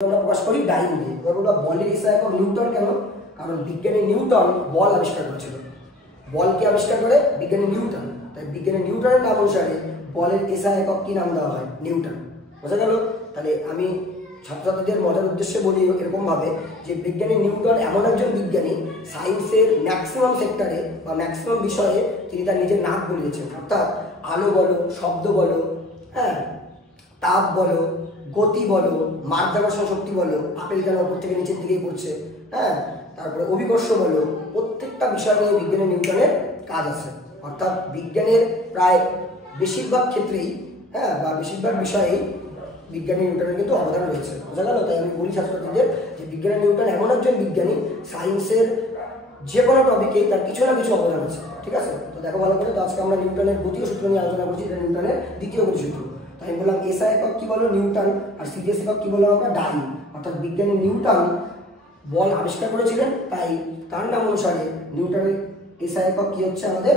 আমরা প্রকাশ করি ডাইন দিয়ে। এবার বলবো বলের এসআই একক নিউটন কেন? কারণ বিজ্ঞানী নিউটন বল আবিষ্কার করেছিল। বলকে আবিষ্কার করে বিজ্ঞানী নিউটন, তাই বিজ্ঞানী নিউটনের নাম অনুসারে বলের এসআই একক কি নাম দেওয়া হয়? নিউটন। বোঝা গেল? তাহলে আমি ছাত্রছাত্রীদের মজার উদ্দেশ্যে বলি এরকমভাবে যে বিজ্ঞানী নিউটন এমন একজন বিজ্ঞানী, সায়েন্সের ম্যাক্সিমাম সেক্টরে বা ম্যাক্সিমাম বিষয়ে তিনি তার নিজের নাক বলিয়েছেন। অর্থাৎ আলো বলো, শব্দ বলো, হ্যাঁ, তাপ বলো, গতি বলো, মাধ্যাকর্ষণ শক্তি বলো, আপেল কেন ওপর থেকে নিচের দিকেই পড়ছে, হ্যাঁ, তারপরে অভিকর্ষ বলো, প্রত্যেকটা বিষয় নিয়ে বিজ্ঞানী নিউটনের কাজ আছে। অর্থাৎ বিজ্ঞানের প্রায় বেশিরভাগ ক্ষেত্রেই, হ্যাঁ, বা বেশিরভাগ বিষয়েই বিজ্ঞানী নিউটনের কিন্তু অবদান রয়েছে। বোঝা গেল? তাই আমি বলি ছাত্রছাত্রীদের যে বিজ্ঞানী নিউটন এমন একজন বিজ্ঞানী, সায়েন্সের যে কোনো টপিকেই তার কিছু না কিছু অবদান আছে। ঠিক আছে? তো দেখো ভালো করে, তো আজকে আমরা নিউটনের দ্বিতীয় সূত্র নিয়ে আলোচনা করছি, এটা নিউটনের দ্বিতীয় গতিসূত্র। তাই বললাম এসআই একক কি বলো? নিউটন। আর সিরিয়াস একক কি বললাম আমরা? ডাইন। অর্থাৎ বিজ্ঞানী নিউটন বল আবিষ্কার করেছিলেন, তাই তার নাম অনুসারে নিউটনের এসআই একক কি হচ্ছে আমাদের,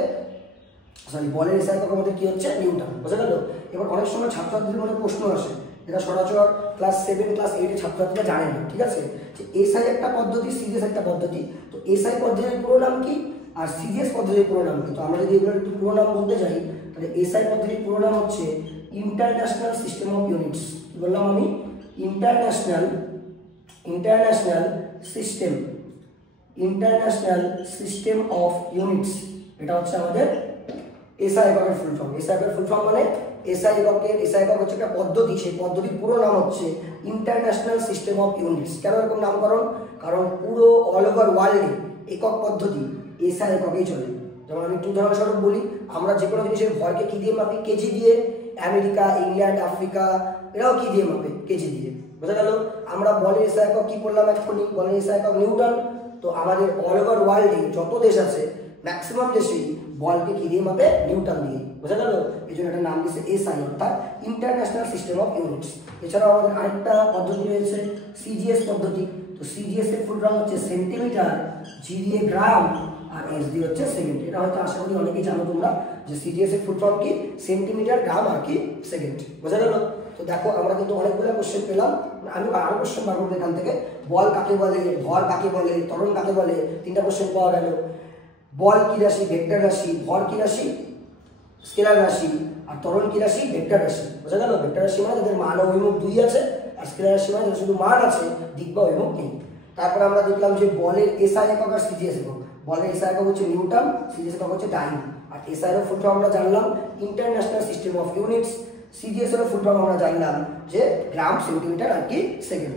বলের এসআই একক আমাদের কি হচ্ছে? নিউটন। বোঝা গেল? এবার অনেক সময় ছাত্রছাত্রীদের মনে প্রশ্ন আসে, এটা সরাসর ক্লাস 7 ক্লাস 8 ছাত্রছাত্রীরা জানে না। ঠিক আছে? যে এসআই একটা পদ্ধতি, সিরিয়াস একটা পদ্ধতি। তো এসআই পদ্ধতির পুরো নাম কি আর সিরিয়াস পদ্ধতির পুরো নাম কি? তো আমরা যদি এগুলোর একটু পুরো নাম বলতে যাই, তাহলে এসআই পদ্ধতির পুরো নাম হচ্ছে ইন্টারন্যাশনাল সিস্টেম অফ ইউনিটস। কি বললাম আমি? International system of units. এটা হচ্ছে আমাদের এসআই এককের ফুল ফর্ম। এসআই এককের ফুল ফর্ম মানে এসআই একক হচ্ছে একটা পদ্ধতি, সেই পদ্ধতির পুরো নাম হচ্ছে ইন্টারন্যাশনাল সিস্টেম অফ ইউনিটস। কেন এরকম নামকরণ? কারণ পুরো অল ওভার ওয়ার্ল্ডে একক পদ্ধতি এসআই এককেই চলে। যেমন আমি উদাহরণস্বরূপ বলি, আমরা যে কোনো জিনিসের ভরকে কি দিয়ে মাপি? কেজি দিয়ে। আমেরিকা, ইংল্যান্ড, আফ্রিকা এরাও কি দিয়ে মাপে? কেজি দিয়ে। বোঝা গেল? আমরা বলের এসআই একক কি করলাম এক্ষুনি? বলের এসআই একক নিউটন। তো আমাদের অল ওভার ওয়ার্ল্ডে যত দেশ আছে ম্যাক্সিমাম দেশেই বলকে কি দিয়ে মাপে? নিউটন দিয়ে। বোঝা গেল? এই জন্য একটা নাম দিয়েছে এসআই, অর্থাৎ ইন্টারন্যাশনাল সিস্টেম অফ ইউনিটস। এছাড়াও আমাদের আরেকটা পদ্ধতি রয়েছে সিজিএস পদ্ধতি। তো সিজিএস এর ফুল ফর্ম হচ্ছে সেন্টিমিটার, জি দিয়ে গ্রাম, আর এস দিয়ে হচ্ছে সেকেন্ড। এটা হয়তো আশা করি অনেকেই জানো তোমরা যে সিজিএস এর ফুল ফর্ম কি? সেন্টিমিটার, গ্রাম আর কি সেকেন্ড। বোঝা গেল? তো দেখো আমরা কিন্তু অনেকগুলো কোশ্চেন পেলাম। আমি আরো কোশ্চেন বার করবো এখান থেকে। বল কাকে বলে, ভর কাকে বলে, ত্বরণ কাকে বলে, 3টা কোশ্চেন পাওয়া গেল। বল কি রাশি? ভেক্টর রাশি। ভর কি রাশি? স্কেলার রাশি। আর ত্বরণ কি রাশি? ভেক্টর রাশি। বোঝা গেল? ভেক্টর রাশি মানে যাদের মান ও অভিমুখ 2 আছে, আর স্কেলার রাশি মানে যাদের শুধু মান আছে, দিক বা অভিমুখ নেই। তারপর আমরা দেখলাম যে বলের এসআই একক আর সিজিএস একক। বলের এসআই একক হচ্ছে নিউটন, সিজিএস একক হচ্ছে ডাইন। আর এসআই এর ফুল ফর্ম আমরা জানলাম international system of units. CGS এর ফুল ফর্ম আমরা জানলাম যে গ্রাম, সেন্টিমিটার আর কি সেকেন্ড।